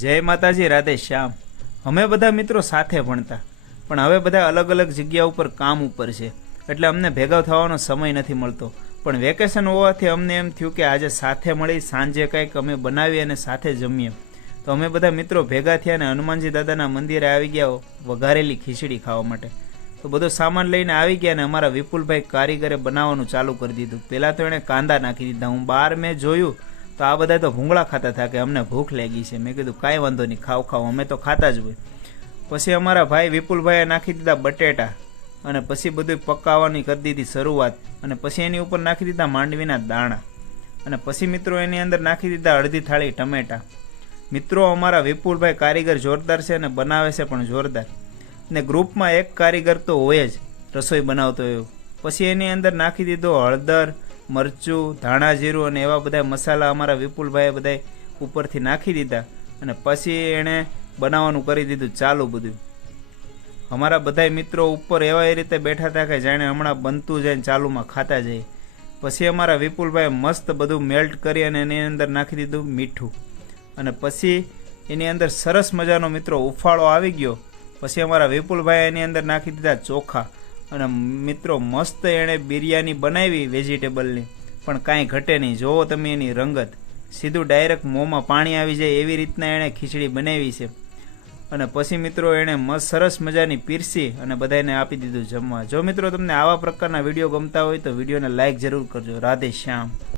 જય માતાજી, રાધે શ્યામ। અમે બધા મિત્રો સાથે ભણતા, પણ હવે બધા અલગ અલગ જગ્યા ઉપર કામ ઉપર છે, એટલે અમને ભેગા થવાનો સમય નથી મળતો। પણ વેકેશન હોવાથી અમને એમ થયું કે આજે સાથે મળી સાંજે કંઈક અમે બનાવીએ અને સાથે જમીએ। તો અમે બધા મિત્રો ભેગા થયા અને હનુમાનજી દાદાના મંદિરે આવી ગયા વઘારેલી ખીચડી ખાવા માટે। તો બધો સામાન લઈને આવી ગયા અને અમારા વિપુલભાઈ કારીગરે બનાવવાનું ચાલુ કરી દીધું। પહેલાં તો એણે કાંદા નાખી દીધા। હું બહાર મેં જોયું તો આ બધા તો ભૂંગળા ખાતા હતા કે અમને ભૂખ લાગી છે। મેં કીધું કાંઈ વાંધો નહીં, ખાવ ખાવ, અમે તો ખાતા જ હોય। પછી અમારા ભાઈ વિપુલભાઈએ નાખી દીધા બટેટા અને પછી બધું પકાવવાની કરી દીધી શરૂઆત, અને પછી એની ઉપર નાખી દીધા માંડવીના દાણા, અને પછી મિત્રો એની અંદર નાખી દીધા અડધી થાળી ટમેટા। મિત્રો અમારા વિપુલભાઈ કારીગર જોરદાર છે અને બનાવે છે પણ જોરદાર, ને ગ્રુપમાં એક કારીગર તો હોય જ રસોઈ બનાવતો એવો। પછી એની અંદર નાખી દીધો હળદર, મરચું, ધાણા જીરું અને એવા બધા મસાલા અમારા વિપુલભાઈએ બધા ઉપરથી નાખી દીધા, અને પછી એણે બનાવવાનું કરી દીધું ચાલુ બધું। અમારા બધા મિત્રો ઉપર એવા રીતે બેઠા હતા કે જાણે હમણાં બનતું જાય ચાલુમાં ખાતા જાય। પછી અમારા વિપુલભાઈએ મસ્ત બધું મેલ્ટ કરી અને એની અંદર નાખી દીધું મીઠું, અને પછી એની અંદર સરસ મજાનો મિત્રો ઉફાળો આવી ગયો। પછી અમારા વિપુલભાઈ એની અંદર નાખી દીધા ચોખા, અને મિત્રો મસ્ત એણે બિરયાની બનાવી વેજીટેબલની, પણ કાંઈ ઘટે નહીં। જોવો તમે એની રંગત, સીધું ડાયરેક્ટ મોંમાં પાણી આવી જાય એવી રીતના એણે ખીચડી બનાવી છે। અને પછી મિત્રો એણે મસ્ત સરસ મજાની પીરસી અને બધાને આપી દીધું જમવા। જો મિત્રો તમને આવા પ્રકારના વિડીયો ગમતા હોય તો વિડીયોને લાઇક જરૂર કરજો। રાધે શ્યામ।